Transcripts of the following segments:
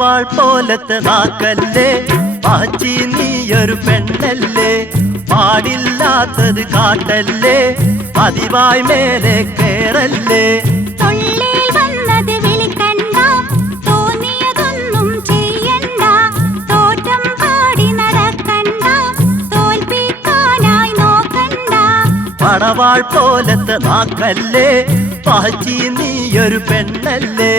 പടവാൾ പോലത്തെ നാക്കല്ലേ പാച്ചി നീയൊരു പെണ്ണല്ലേ പാടില്ലാത്തത് കാട്ടല്ലേ പതിവായി മേലെ കേറല്ലേ പടവാൾ പോലത്തെ നാക്കല്ലേ പാച്ചി നീയൊരു പെണ്ണല്ലേ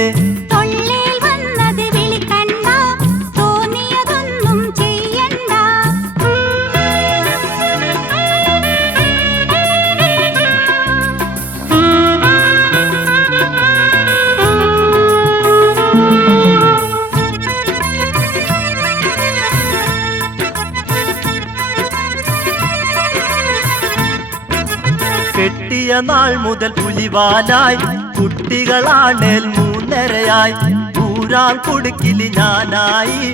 കെട്ടിയ നാൾ മുതൽ പുലിവാലായി കുട്ടികളാണേൽ മൂന്നരയായി ഊരാൻ കുടുക്കില് ഞാനായി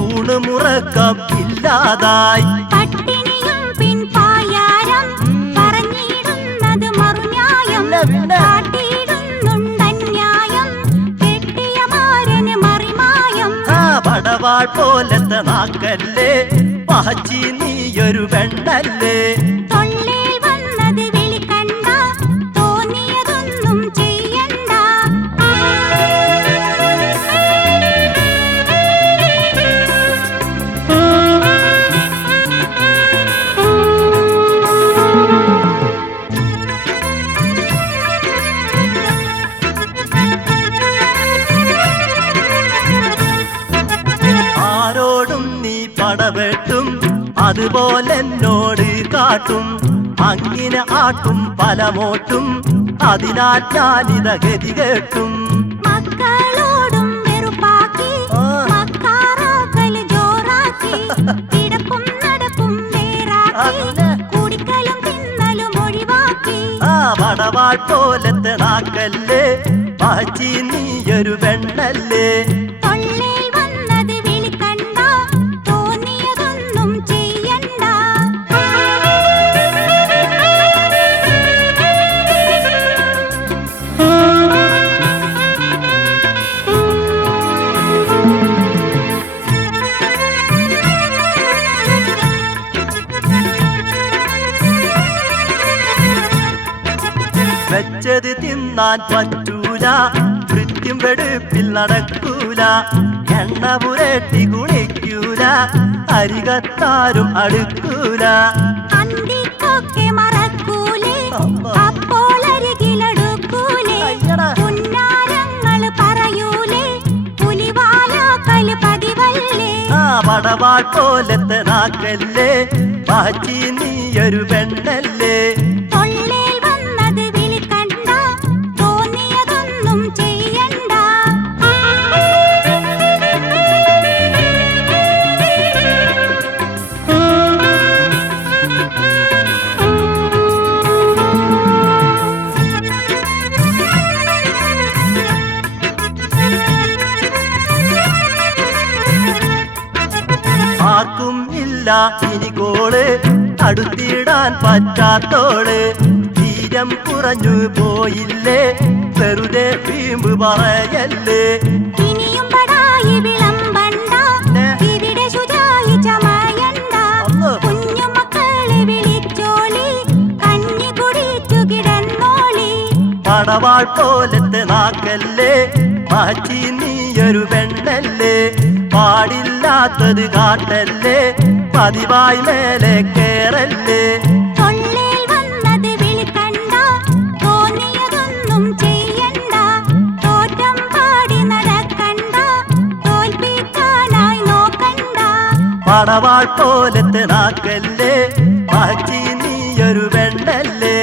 ഊണ് മുറക്കം ഇല്ലാതായി പടവാൾ പോലത്തെ നാക്കല്ലേ പാച്ചി നീയൊരു പെണ്ണല്ലേ പടവെട്ടും അതുപോലെ എന്നോട് കാട്ടും അങ്ങനെ ആട്ടും പലമോട്ടും അതിനാൽ ഞാനിത ഗതി കേട്ടും മക്കളോടും വെറുപ്പാക്കി മക്കാറാക്കൽ ജോറാക്കി കിടപ്പും നടപ്പും വേറാക്കി കുടിക്കലും തിന്നലും ഒഴിവാക്കി പടവാൾ പോലത്തെ നാക്കല്ലേ പാച്ചി നീയൊരു പെണ്ണല്ലേ വെച്ചത് തിന്നാൻ പറ്റൂല കൃത്യം വെടുപ്പിൽ നടക്കൂല എണ്ണ പുരട്ടി കുളിക്കൂല അരികത്താരും അടുക്കൂല പടവാൾ പോലത്തെ നാക്കല്ലേ പാച്ചി നീയൊരു പെണ്ണല്ലേ ആർക്കും ഇല്ല ഇനി കോള് അടുത്തിടാൻ പറ്റാത്തോള് തീരം കുറഞ്ഞു പോയില്ലേ വെറുതെ വീമ്പ് പറയല്ലേ ഇനിയും പടായി വിളമ്പണ്ട ഇവിടെ ശുചായി ചമയണ്ട കുഞ്ഞുമക്കളെ വിളിച്ചോളി കഞ്ഞി കുടിച്ചു കിടന്നോളി പടവാൾ പോലത്തെ നാക്കല്ലേ പാച്ചി നീയൊരു പെണ്ണല്ലേ പാടില്ലാത്തത് കാട്ടല്ലേ പതിവായി മേലെ കേറല്ലേ പടവാൾ പോലത്തെ നാക്കല്ലേ പാച്ചി നീയൊരു പെണ്ണല്ലേ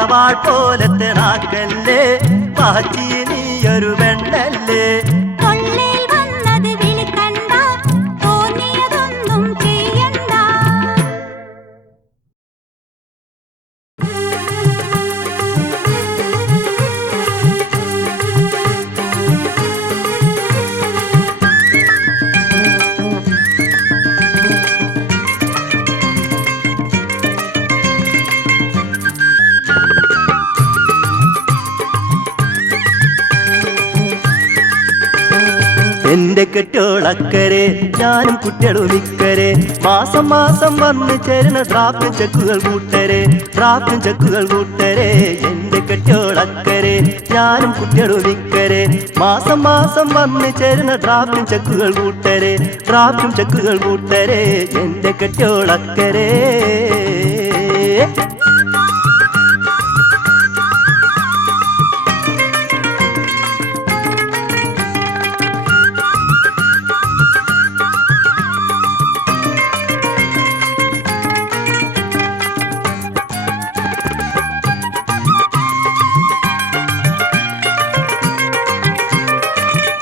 പടവാൾ പോലത്തെ നാക്കല്ലേ പാച്ചി നീയൊരു പെണ്ണല്ലേ എന്റെ കെട്ടോളക്കരെ ഞാനും കുട്ടികളും ഇക്കരെ മാസം മാസം വന്ന് ചേരുന്ന ഡ്രാഫ്റ്റ് ചെക്കുകൾ കൂട്ടരെ ഡ്രാഫ്റ്റും ചെക്കുകൾ കൂട്ടരെ എന്റെ കെട്ടോളക്കരെ ഞാനും കുട്ടികളും ഇക്കരെ മാസം മാസം വന്ന് ചേരുന്ന ഡ്രാഫ്റ്റും ചെക്കുകൾ കൂട്ടരെ ഡ്രാഫ്റ്റും ചെക്കുകൾ കൂട്ടരെ എന്റെ കെട്ടോളക്കരെ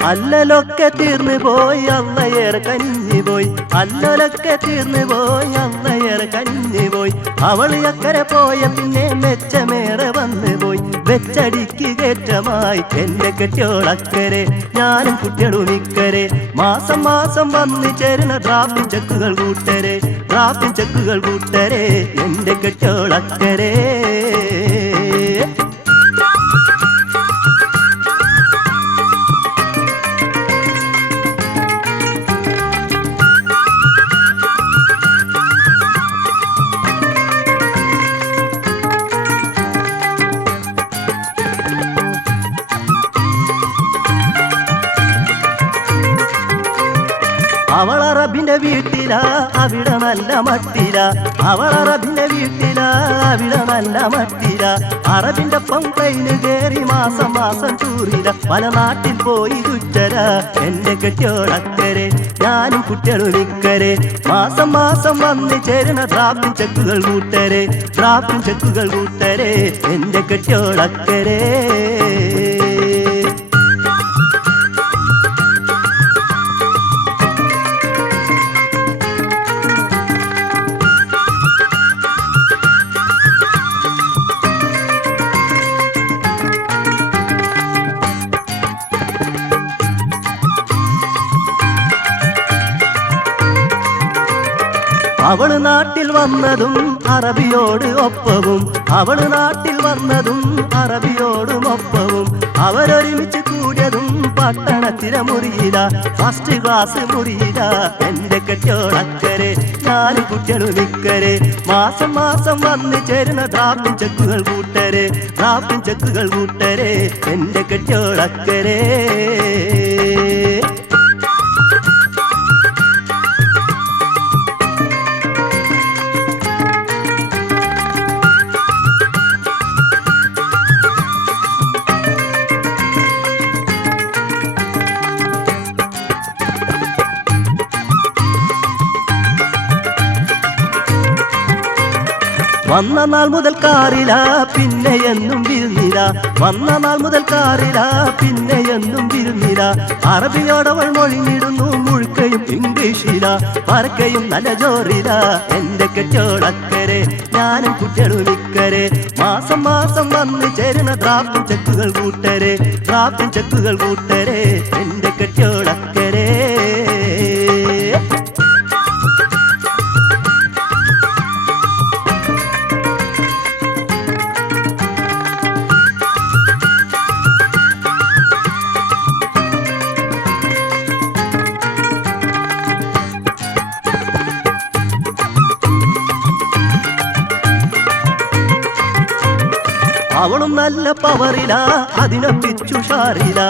അല്ലലൊക്കെ തീർന്നു പോയി അന്നയേറെ കനിഞ്ഞു പോയി അല്ലലൊക്കെ തീർന്നു പോയി അന്നയേറെ കനിഞ്ഞു പോയി അവള് അക്കരെ പോയ പിന്നെ മെച്ചമേറെ വന്നു പോയി വെച്ചടിക്ക് കയറ്റമായി എന്റെ കെട്ടിയോളക്കരെ ഞാനും കുട്ടികളും ഇക്കരെ മാസം മാസം വന്ന് ചേരുന്ന ഡ്രാഫ്റ്റും ചെക്കുകൾ കൂട്ടരെ ഡ്രാഫ്റ്റും ചെക്കുകൾ കൂട്ടരെ എന്റെ കെട്ടിയോളക്കരെ അവളറബിന്റെ വീട്ടിലാ അവിടെ നല്ല മട്ടില അവളറബിന്റെ വീട്ടിലാ അവിടെ നല്ല മട്ടില അറബിന്റെ പമ്പയിന് കേറി മാസം മാസം ടൂറില പല നാട്ടിൽ പോയി ചുറ്റര എന്റെ കെട്ടിയോളക്കരെ ഞാനും കുട്ടികളും ഇക്കരെ മാസം മാസം വന്ന് ചേരുന്ന ഡ്രാഫ്റ്റും ചെക്കുകൾ കൂട്ടരെ ഡ്രാഫ്റ്റും ചെക്കുകൾ കൂട്ടരെ എന്റെ കെട്ടിയോളക്കരെ അവള് നാട്ടിൽ വന്നതും അറബിയോട് ഒപ്പവും അവള് നാട്ടിൽ വന്നതും അറബിയോടും ഒപ്പവും അവരൊരുമിച്ച് കൂടിയതും പട്ടണത്തിലെ മുറിയില ഫസ്റ്റ് ക്ലാസ് മുറിയില എന്റെ കെട്ടിയോളക്കരെ ഞാനും കുട്ടികളും ഇക്കരെ മാസം മാസം വന്ന് ചേരുന്ന ഡ്രാഫ്റ്റും ചെക്കുകൾ കൂട്ടരെ ഡ്രാഫ്റ്റും ചെക്കുകൾ കൂട്ടരെ എന്റെ കെട്ടിയോളക്കരെ വന്ന നാൾ മുതൽ കാറില പിന്നെ എന്നും വിരുന്നില വന്ന നാൾ മുതൽ കാറില പിന്നെ എന്നും വിരുന്നില അറബിയോടവൾ മൊഴിഞ്ഞിടുന്നു മുഴുക്കയും ഇംഗ്ലീഷില പറക്കയും നല്ല ജോറില എന്റെ കെട്ടിയോളക്കരെ ഞാനും കുട്ടികളും ഇക്കരെ മാസം മാസം വന്ന് ചേരുന്ന ഡ്രാഫ്റ്റും ചെക്കുകൾ കൂട്ടരെ ഡ്രാഫ്റ്റും ചെക്കുകൾ കൂട്ടരെ എന്റെ കെട്ടിയോളക്കരെ അവളും നല്ല പവറില അതിനെ പിച്ചുഷാറില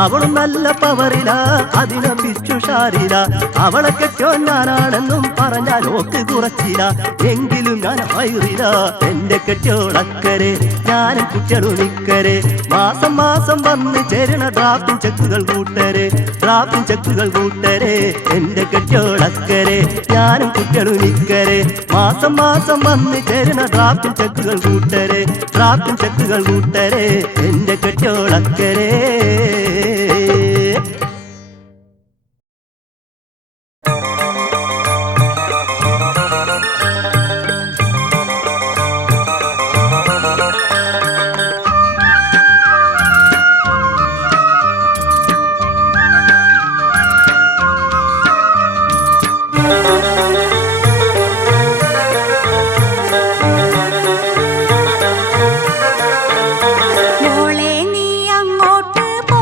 അവളും നല്ല പവറില അതിനെ പിച്ചുഷാറില അവളെ കെട്ടോ ഞാനാണെന്നും പറഞ്ഞാൽ ഓക്ക് കുറച്ചില്ല എങ്കിലും ഞാൻ ഹൈറില എന്റെ കെട്ടിയോളക്കരെ ഞാനും കുട്ടികളും ഇക്കരെ മാസം മാസം വന്ന് ചേരുന്ന ഡ്രാഫ്റ്റും ചെക്കുകൾ കൂട്ടരെ ഡ്രാഫ്റ്റും ചെക്കുകൾ കൂട്ടരെ എന്റെ കെട്ടിയോളക്കരെ ഞാനും കുട്ടികളും ഇക്കരെ മാസം മാസം വന്ന് ചേരുന്ന ഡ്രാഫ്റ്റും ചെക്കുകൾ കൂട്ടരെ ഡ്രാഫ്റ്റും ചെക്കുകൾ കൂട്ടരെ എന്റെ കെട്ടിയോളക്കരെ മോളെ നീ അങ്ങോട്ട് പോ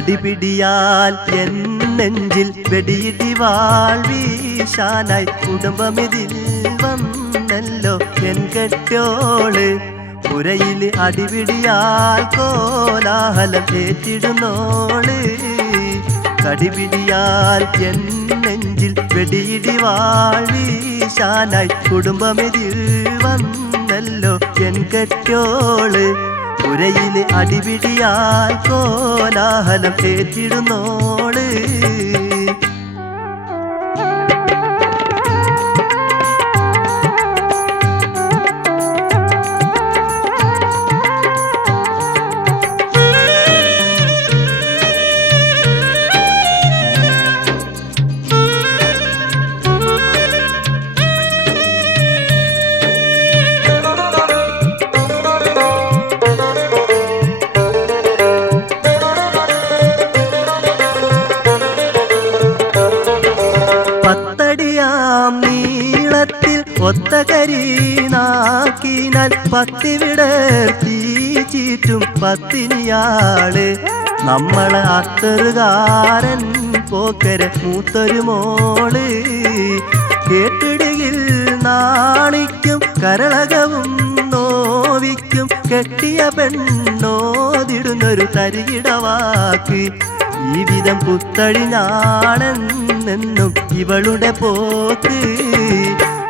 കടിപിടിയാൽ എൻ നെഞ്ചിൽ വെടിയിടി വാൾ വീശാനായി കുടുംബമിതിൽ വന്നല്ലോ എൻ കെട്ടോള് പുരയിൽ അടിപിടിയാൽ കോലാഹലം ഏറ്റിടുന്നോള് കടിപിടിയാൽ എൻ നെഞ്ചിൽ വെടിയിടി വാൾ വീശാനായി കുടുംബമിതിൽ വന്നല്ലോ എൻ കെട്ടോള് പുരയിൽ അടിപിടിയാൽ കോലാഹലം ഏറ്റിടുന്നോള് ഒത്ത കരീനാക്കിനാൽ പത്തിവിടർത്തി ചീറ്റും പത്തിനിയാള് നമ്മളെ അത്തറുകാരൻ പോക്കര മൂത്തൊരു മോള് കേട്ടിടുകിൽ നാണിക്കും കരളകവും നോവിക്കും കെട്ടിയ പെണ്ണോതിടുന്നൊരു തരികിടവാക്ക് ഈ വിധം പുത്തഴിഞ്ഞാണെന്നും ഇവളുടെ പോക്ക്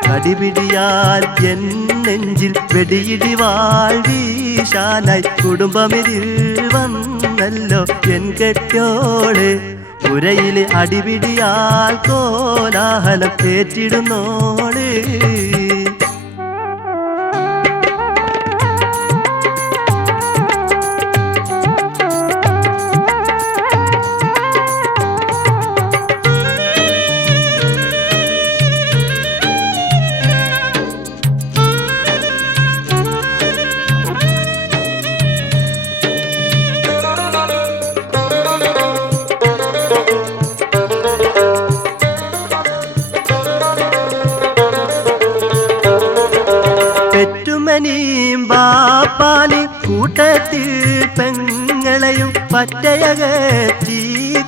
കടിപിടിയാൽ എൻ നെഞ്ചിൽ വെടിയിടി വാൾ വീശാനായി കുടുംബമിതിൽ വന്നല്ലോ എൻ കെട്ടോള് പുരയിൽ അടിപിടിയാൽ കോലാഹലം ഏറ്റിടുന്നോള് ബാപ്പാനി കൂട്ടത്തിൽ പെങ്ങളെയും പറ്റയകറ്റി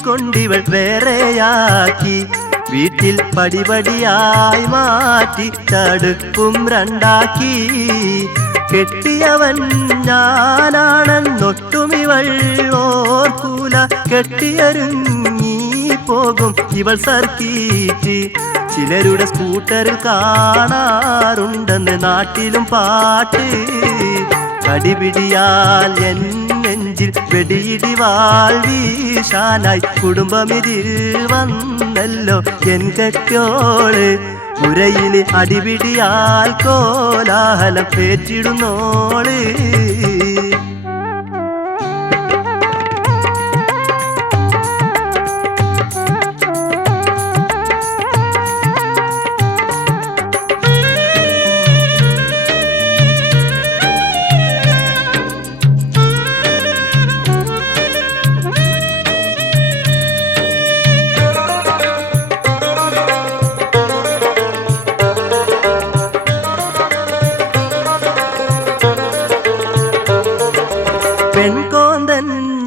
കൊണ്ടിവൾ വേറെയാക്കി വീട്ടിൽ പടിപടിയായി മാറ്റി തടുപ്പും രണ്ടാക്കി കെട്ടിയവൻ ഞാനാണെന്നൊട്ടുമിവൾ ഓർക്കൂല കെട്ടിയരുങ്ങി പോകും ഇവൾ സർക്കീറ്റ് ചിലരുടെ സ്കൂട്ടറിൽ കാണാറുണ്ടെന്ന് നാട്ടിലും പാട്ട് കടിപിടിയാൽ എൻ നെഞ്ചിൽ വെടിയിടി വാൾ വീശാനായി കുടുംബമിതിൽ വന്നല്ലോ എൻ കെട്ടോള് പുരയിൽ അടിപിടിയാൽ കോലാഹലം ഏറ്റിടുന്നോള് പെൺകോന്തൻ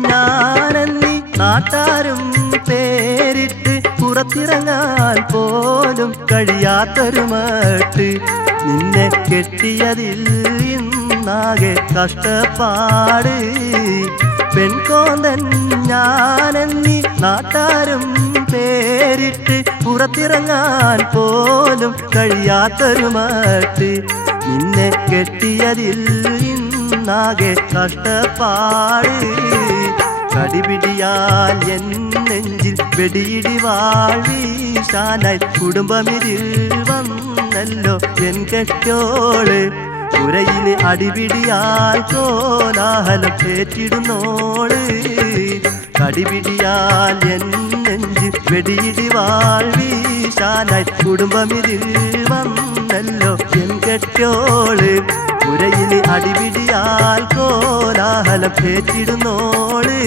ഞാനെന്നീ നാട്ടാരും പേരിട്ട് പുറത്തിറങ്ങാൻ പോലും കഴിയാത്തൊരു മട്ട് നിന്നെ കെട്ടിയതിൽ ഇന്നാകെ കഷ്ടപ്പാട് പെൺകോന്തൻ ഞാനെന്നീ നാട്ടാരും പേരിട്ട് പുറത്തിറങ്ങാൻ പോലും കഴിയാത്തൊരു മട്ട് നിന്നെ കെട്ടിയതിൽ ാകെ കഷ്ടപ്പാട് കടിപിടിയാൽ എൻ നെഞ്ചിൽ വെടിയിടി വാൾ വീശാനായി കുടുംബമിതിൽ വന്നല്ലോ എൻ കെട്ടോള് പുരയിൽ അടിപിടിയാൽ കോലാഹലം ഏറ്റിടുന്നോള് കടിപിടിയാൽ എൻ നെഞ്ചിൽ വെടിയിടി വാൾ വീശാനായി കുടുംബമിതിൽ വന്നല്ലോ എൻ കെട്ടോള് പുരയിൽ അടിപിടിയാൽ കോലാഹലം ഏറ്റിടുന്നോള്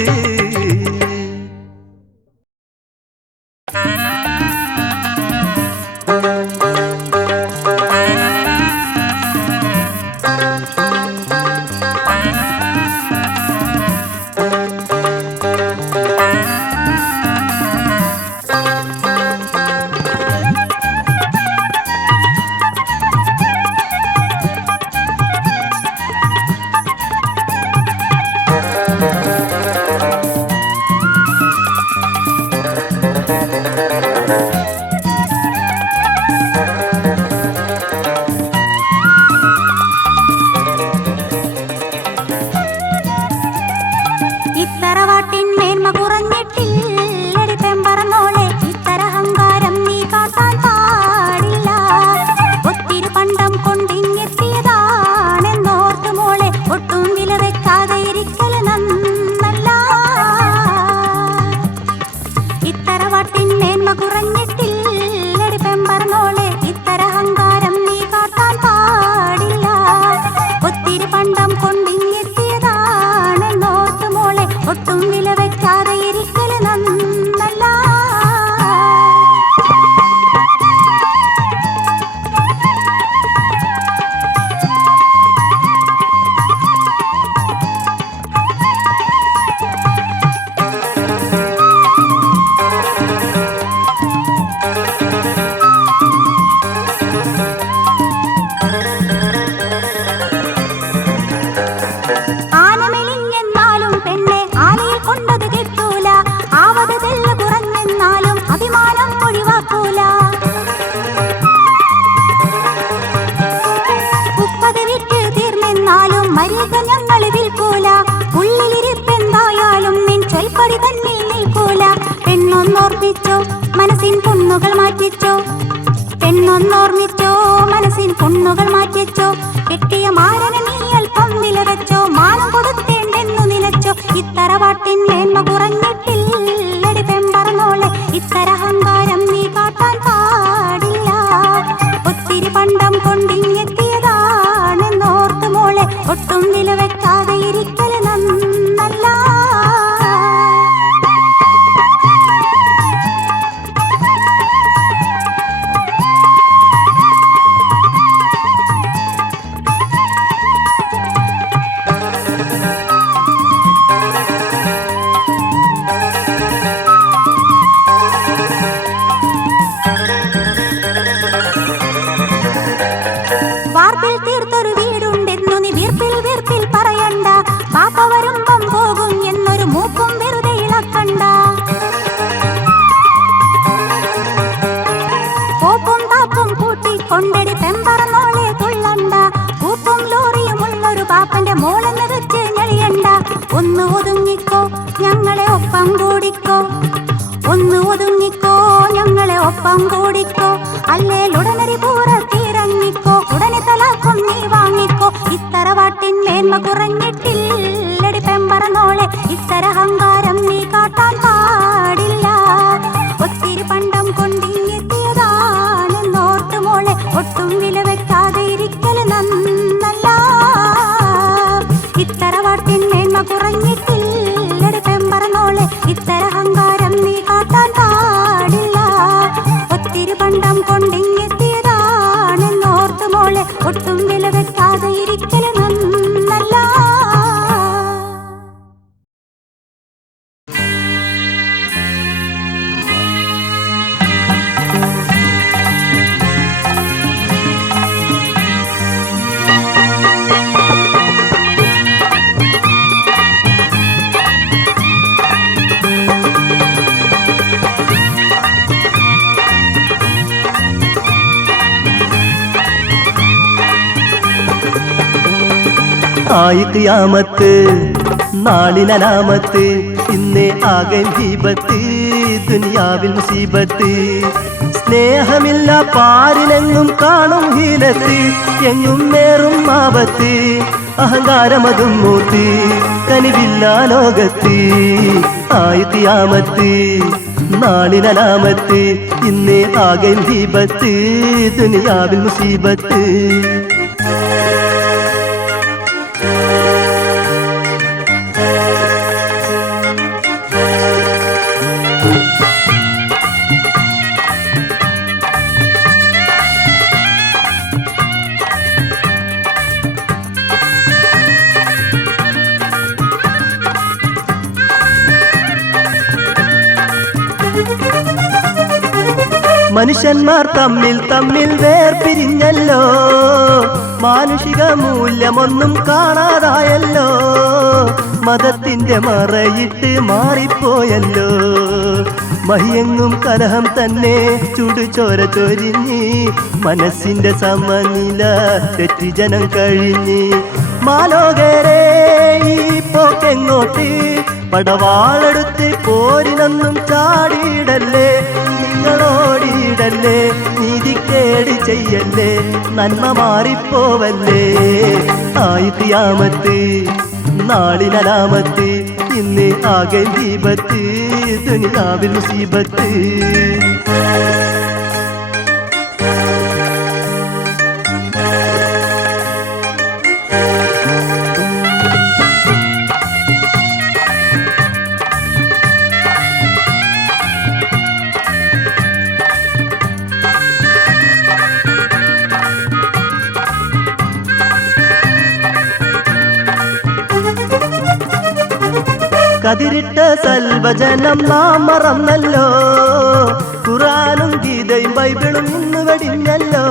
പെണ്ണൊന്നോർമ്മിച്ചോ മനസ്സിൻ പുണ്ണുകൾ മാറ്റിച്ചോ പെണ്ണൊന്നോർമ്മിച്ചോ മനസ്സിൻ പുണ്ണുകൾ മാറ്റിച്ചോ കെട്ടിയ മാരനെ നീ അല്പം വില വെച്ചോ മാനം കൊടുത്തേണ്ടെന്നു നിലച്ചോ ഇത്തറവാട്ടിൻ മേന്മ കുറഞ്ഞിട്ടില്ലടി പെമ്പറന്നോളെ ഇത്തരഹങ്കാരം നീ കാട്ടാൻ പാടില്ല ഒത്തിരി പണ്ടം കൊണ്ടിങ്ങെത്തിയതാണെന്നോർത്തു മോളെ ഒട്ടും വില വെക്കാതെ ഇരിക്കല് നന്നല്ല വാർപ്പിൽ തീർത്തൊരു വീടുണ്ടെന്നു നീ വീർപ്പിൽ വീർപ്പിൽ പറയണ്ട പാപ്പ വരുമ്പം പോകും എന്നൊരു മൂക്കും വെറുതെ ഇളക്കണ്ട പോപ്പും താപ്പും കൂട്ടി കൊണ്ടടി പെമ്പറന്നോളെ തുള്ളണ്ട കൂപ്പും ലോറിയും ഉള്ളൊരു പാപ്പന്റെ മോളെന്ന് വെച്ച് ഞെളിയണ്ട ഒന്ന് ഒതുങ്ങിക്കോ ഞങ്ങളെ ഒപ്പം കൂടിക്കോ ഒന്ന് ഒതുങ്ങിക്കോ ഞങ്ങളെ ഒപ്പം കൂടിക്കോ അല്ലേലുടനടി പൂരത്തിറങ്ങിക്കോ ഉടനെ തലാക്കും നീ വാങ്ങിക്കോ ഇത്തറവാട്ടിൻ മേന്മ കുറഞ്ഞിട്ടില്ലടി പെമ്പറന്നോളെ ഇത്തരഹങ്കാരം നീ കാട്ടാൻ പാടില്ല ഒത്തിരി പണ്ടം കൊണ്ടിങ്ങെത്തിയതാണെന്നോർത്തു മോളെ ഒട്ടും വില വെക്കാതെ ഇരിക്കല് നന്നല്ല ഇത്തറവാട്ടിൻ മേന്മ കുറഞ്ഞിട്ടില്ലടി പെമ്പറന്നോളെ ഇത്തരഹങ്കാരം നീ കാട്ടാൻ പാടില്ല ഒത്തിരി പണ്ടം കൊണ്ടിങ്ങെത്തിയതാണെന്നോർത്തു മോളെ ഒട്ടും വില വെക്കാതെ ഇരിക്കല് നന്നല്ല ആയി ഖിയാമത്ത് നാളിനലാമത്ത് ഇന്നേ ആകെ ദീപത്ത് ദുനിയാവിൽ മുസീബത്ത് സ്നേഹമില്ല പാരിനെങ്ങും കാണും ഹീലത്ത് എങ്ങും നേറും ആപത്ത് അഹങ്കാരമതും മൂത്ത് കനിവില്ല ലോകത്ത് ആയി ഖിയാമത്ത് നാളിനലാമത്ത് ഇന്നേ ആകെ ദീപത്ത് ദുനിയാവിൽ മുസീബത്ത് മനുഷ്യന്മാർ തമ്മിൽ തമ്മിൽ വേർപിരിഞ്ഞല്ലോ മാനുഷിക മൂല്യമൊന്നും കാണാതായല്ലോ മതത്തിന്റെ മറയിട്ട് മാറിപ്പോയല്ലോ മഹിയെങ്ങും കലഹം തന്നെ ചുടുചോര ചൊരിഞ്ഞ് മനസ്സിന്റെ സമനില തെറ്റി ജനം കഴിഞ്ഞ് മാലോകരെ ഈ പോക്കെങ്ങോട്ട് പടവാളെടുത്ത് പോരിനൊന്നും ചാടിയിടല്ലേ നിങ്ങളോടിയിടല്ലേ നീതിക്കേട് ചെയ്യല്ലേ നന്മ മാറിപ്പോവല്ലേ ആയി ഖിയാമത്ത് നാളിനലാമത്ത് ഇന്ന് ആകെ ദീപത്ത് ദുനിയാവിൽ മുസീബത്ത് കതിരിട്ട സൽവചനം നാം മറന്നല്ലോ ഖുർആനും ഗീതയും ബൈബിളും ഇന്ന് വെടിഞ്ഞല്ലോ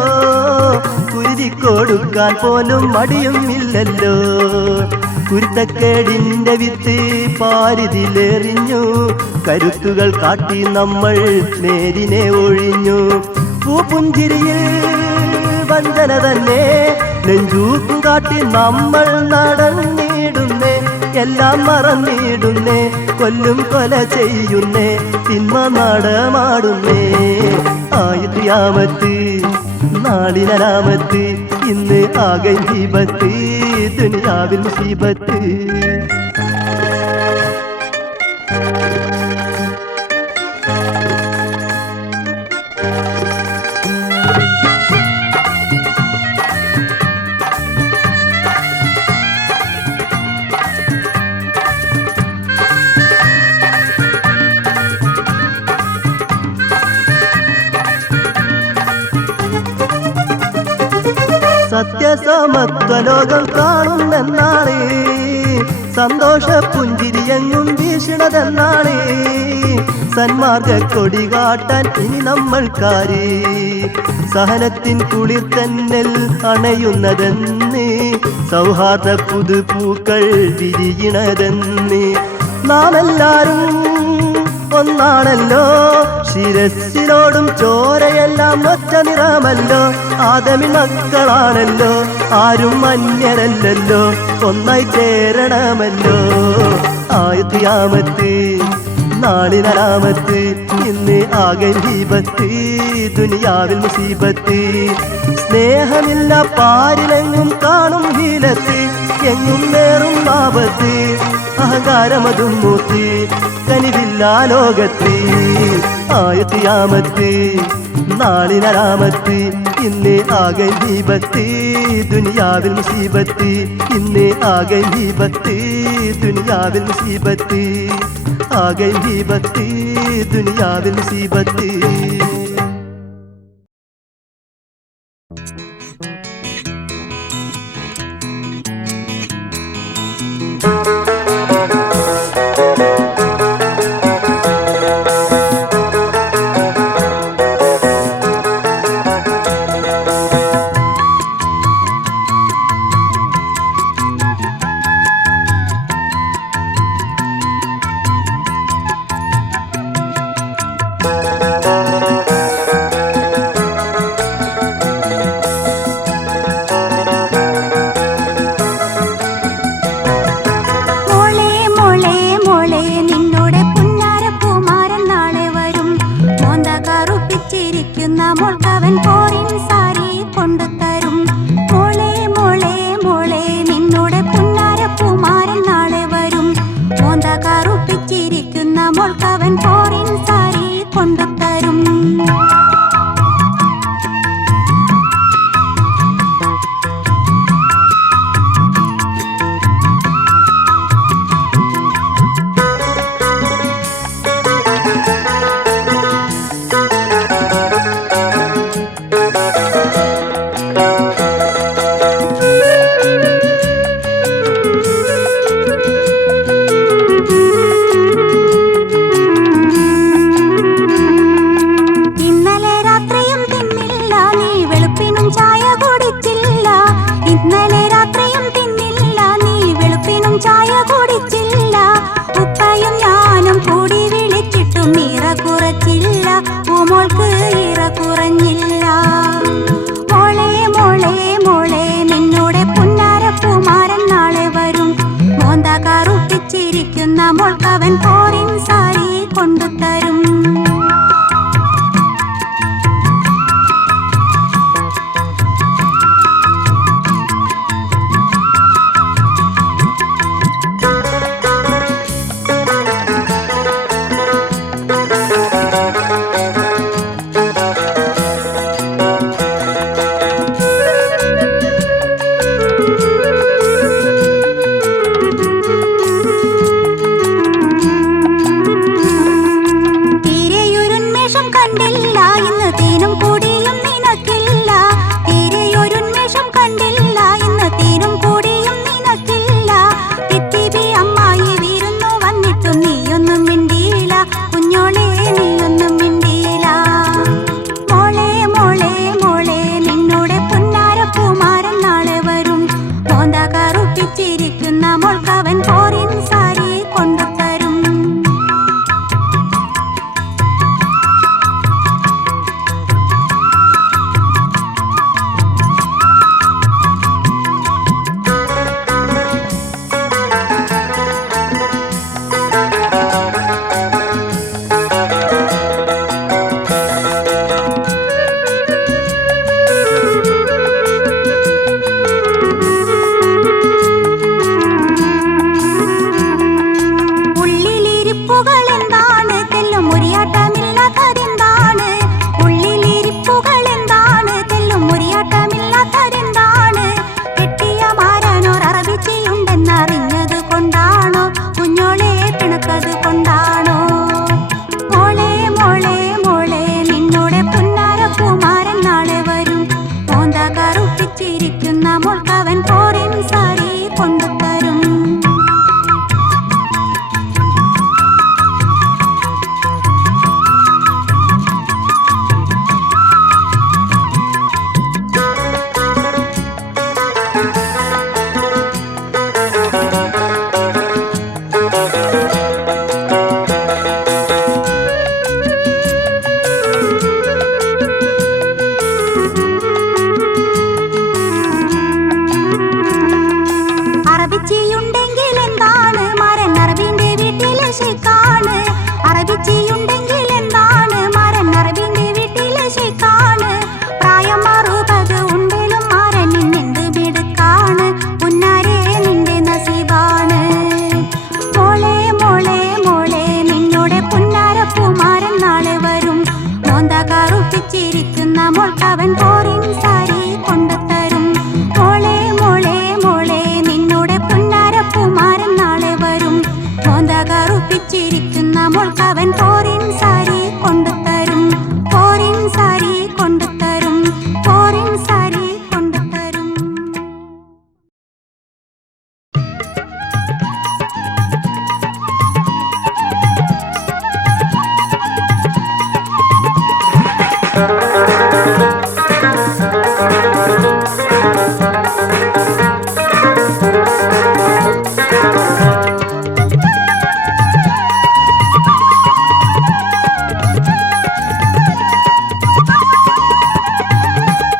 കുരുതിക്കൊടുക്കാൻ പോലും മടിയും ഇല്ലല്ലോ കുരുത്തക്കേടിന്റെ വിത്ത് പാരിതിലെറിഞ്ഞു കരുത്തുകൾ കാട്ടി നമ്മൾ നേരിനെ ഒഴിഞ്ഞു പൂപ്പുഞ്ചിരിയിൽ വഞ്ചന തന്നെ നെഞ്ചൂക്കും കാട്ടി നമ്മൾ നടന്നിടുന്നേ എല്ലാം മറന്നിടുന്നേ കൊല്ലും കൊല ചെയ്യുന്നേ തിന്മ നടമാടുന്നേ ആയത്തിയാമത്ത് നാളിലാമത്ത് ഇന്ന് ആകെ ഹിബത്ത് ദുനിയാവിൽ മുസീബത്ത് സത്യസമത്വലോകം കാണുന്നെന്നാണ് സന്തോഷ പുഞ്ചിരിയെങ്ങും വീശണതെന്നാണ് സന്മാർഗ കൊടി കാട്ടാൻ ഇനി നമ്മൾക്കാര് സഹനത്തിൻ കുളിർ തന്നൽ അണയുന്നതെന്ന് സൗഹാർദ്ദ പുതുപൂക്കൾ വിരിയണതെന്ന് നാം എല്ലാരും ഒന്നാണല്ലോ ശിരസിനോടും ചോരയെല്ലാം ഒറ്റ നിറമല്ലോ ആദമി മക്കളാണല്ലോ ആരും അന്യരല്ലല്ലോ ഒന്നായി ചേരണമല്ലോ ആയത്തിയാമത്ത് നാളിലാമത്ത് ഇന്ന് ആകെ ദീപത്ത് ദുനിയാവിൽ മുസീബത്ത് സ്നേഹമില്ല പാരിലെങ്ങും കാണും ഹീലത്ത് എങ്ങും നേറും ആപത്ത് അഹങ്കാരമതും മൂത്തി കനിവില്ല ലോകത്ത് ആയത്തിയാമത്ത് നാളിലാമത്ത് ഇന്ന് ആകെ ദീപത്ത് ദുനിയാവിൽ മുസീബത്ത് ഇന്ന് ആകെ ദീപത്ത് ദുനിയാവിൽ മുസീബത്ത് ആകെ ദീപത്ത് ദുനിയാവിൽ മുസീബത്ത് ഷെയ്ഖാണ്. അറബിച്ചിയുണ്ടെങ്കിൽ എന്താണ് മാരൻ അറബിന്റെ വീട്ടിലെ ഷെയ്ഖാണ്. പ്രായം 60 ഉണ്ടെങ്കിലും മാരൻ നിന്നെന്ത് മിടുക്കാണ്. പുന്നാരെ നിന്റെ നസീബാണ്. മോളെ മോളെ മോളെ നിന്നോടെ പുന്നാരപ്പൂമാരൻ നാളെ വരും. മോന്ത കറുപ്പിച്ചിരിക്കുന്ന മോൾക്കവൻ ഫോറിൻ സാരി കൊണ്ടുതരും. മോളെ മോളെ മോളെ നിന്നോടെ പുന്നാരപ്പൂമാരൻ നാളെ വരും. മോന്ത കറുപ്പിച്ചിരിക്കുന്ന മോൾക്കവൻ ഫോറിൻ സാരി കൊണ്ടുതരും. ഫോറിൻ സാരി കൊണ്ടുതരും. ഫോറിൻ സാരി കൊണ്ടുതരും.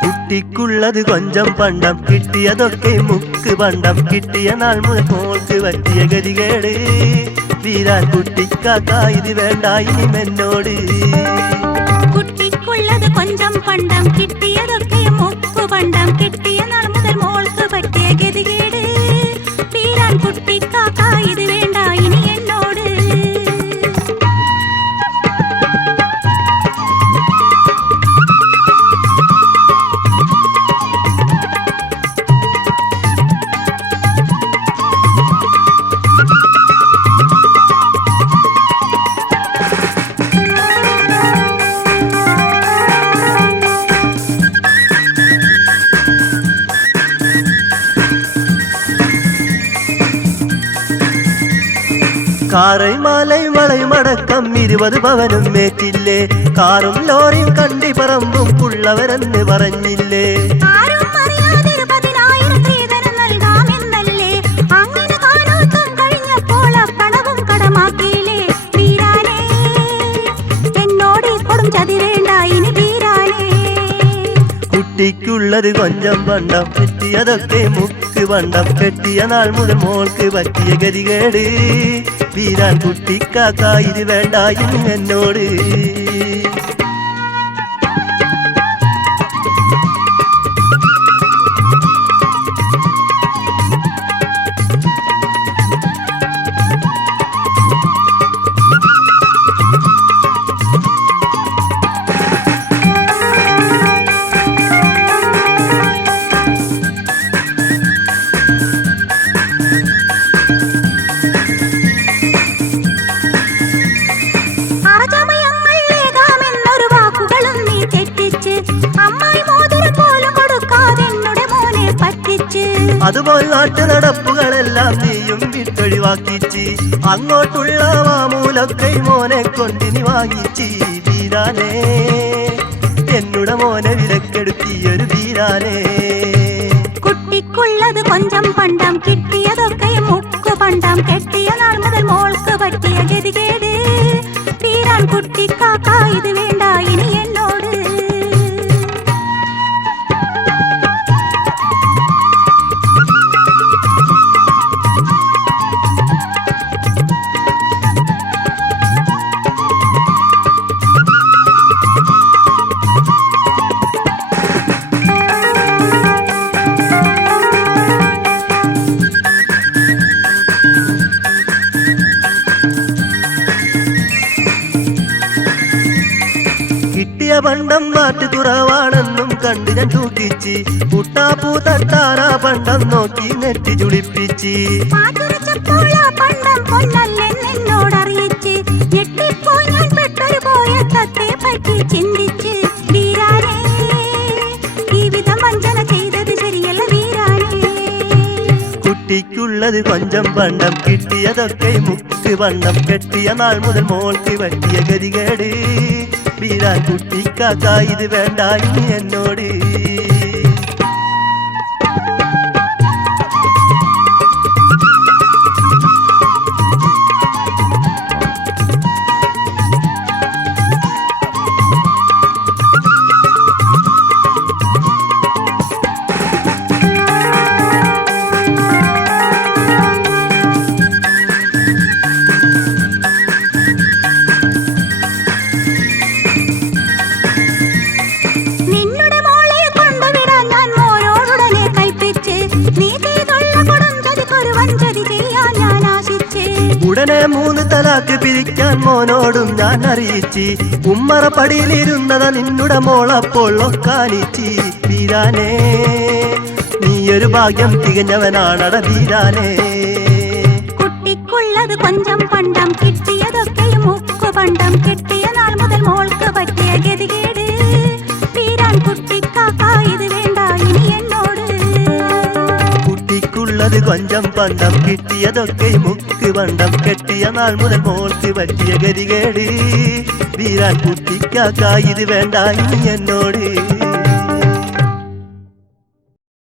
കുട്ടിക്കുള്ളത് കൊഞ്ചം പണ്ടം കിട്ടിയതൊക്കെ മുക്ക് പണ്ടം. കിട്ടിയ നാൾ മുതൽ മോൾക്ക് പറ്റിയ ഗതികേട്. വീരാൻ കുട്ടിക്കാക്ക ഇത് വേണ്ട ഇനി എന്നോട്. കുട്ടിക്കുള്ളത് കൊഞ്ചം പണ്ടം കിട്ടിയതൊക്കെ മുക്കു പണ്ടം. കിട്ടിയ നാൾ മുതൽ മോൾക്ക് പറ്റിയ ഗതികേട്. വീരാൻ കുട്ടിക്കാക്ക ഇത് വേണ്ട ഇനി എന്നോട്. കാറൈ മാലൈ വളയും അടക്കം 20 പവനും മേറ്റില്ലേ. കാറും ലോറിയും കണ്ടി പറമ്പും ഉള്ളവരെന്ന് പറഞ്ഞില്ലേ. ആരും അറിയാതെ 10,000 സ്ത്രീധനം നൽകാമെന്നല്ലേ. അങ്ങനെ കാലോത്തം കഴിഞ്ഞപ്പോൾ പണവും കടമാക്കിയില്ലേ. വീരാനേ എന്നോട് കൊടും ചതി വേണ്ട ഇനി വീരാനേ. കുട്ടിക്കുള്ളത് കൊഞ്ചം പണ്ടം കിട്ടിയതൊക്കെ മുക്ക് പണ്ടം. കെട്ടിയ നാൾ മുതൽ മോൾക്ക് പറ്റിയ ഗതികേട്. വീരാൻ കുട്ടിക്കാക്ക ഇത് വേണ്ട ഇനി എന്നോട്. അറജമയങ്ങളേകാമെന്നൊരു വാക്കുകളും നീ തെറ്റിച്ച്. അമ്മായി മോതിരം പോലും കൊടുക്കാതെ എന്നോട് മോനെ പറ്റിച്ച്. അതുപോലെ നാട്ടു നടപ്പുകളെല്ലാം നീയും വിട്ടൊഴിവാക്കിച്ച്. അങ്ങോട്ടുള്ള മാമൂലൊക്കെ മോനെ കൊണ്ടിനി വാങ്ങിച്ച്. വീരാനേ എന്നുടെ മോനെ വിലക്കെടുത്തിയൊരു വീരാനേ. കുട്ടിക്കുള്ളത് കൊഞ്ചം പണ്ടം കിട്ടിയതൊക്കെ മുക്കു പണ്ടം. കെട്ടിയ നാൾ മുതൽ മോൾക്ക് പറ്റിയ ഗതികേട്. വീരാൻ കുട്ടിക്കാക്ക ഇത് വേണ്ട ഇനി എന്നോട്. കിട്ടിയ പണ്ടം നാട്ടുകുറവാണെന്നും കണ്ട് ഞാൻ തൂക്കിച്ച്. പുട്ടാപ്പൂ തട്ടാനാ പണ്ടം നോക്കി നെറ്റി ചുളിപ്പിച്ച്. പാട്ടുരച്ചപ്പോൾ ആ പണ്ടം പൊന്നല്ലെന്നോടറിയിച്ച്. ഞെട്ടിപ്പോയി ഞാൻ പെട്ടൊരു പോയ തത്തെ പറ്റി ചിന്തിച്ച്. വീരാനേ ഈ വിധം വഞ്ചന ചെയ്തത് ശരിയല്ല വീരാനേ. കുട്ടിക്കുള്ളത് കൊഞ്ചം പണ്ടം കിട്ടിയതൊക്കെ മുക്ക് പണ്ടം. കെട്ടിയ നാൾ മുതൽ മോൾക്ക് പറ്റിയ ഗതികേട്. വീരാൻ കുട്ടിക്കാക്ക ഇത് വേണ്ട ഇനി എന്നോട്. ഉടനെ 3 തലാക്ക് പിരിക്കാൻ മോനോടും ഞാൻ അറിയിച്ച് ഉമ്മറപ്പടിയിലിരുന്നത നിന്നുടെ മോളപ്പോൾ ഒക്കാനിച്ച് വീരാനേ നീയൊരു ഭാഗ്യം തികഞ്ഞവനാണട വീരാനേ കുട്ടിക്കുള്ളത് കൊഞ്ചം പണ്ടം കിട്ടിയതൊക്കെയും മുക്കു പണ്ടം കെട്ടിയ നാൾ മുതൽ മോൾക്ക് പറ്റിയ ഗതികേട് വീരാൻ കുട്ടിക്കാക്ക ഇത് വേണ്ട ഇനി എന്നോട് കുട്ടിക്കുള്ളത് കൊഞ്ചം പണ്ടം കിട്ടിയതൊക്കെ മുക്ക് പണ്ടം കെട്ടിയ നാൾ മുതൽ മോൾക്ക് പറ്റിയ ഗതികേട് വീരാൻ കുട്ടിക്കാക്ക ഇത് വേണ്ട ഇനി എന്നോട്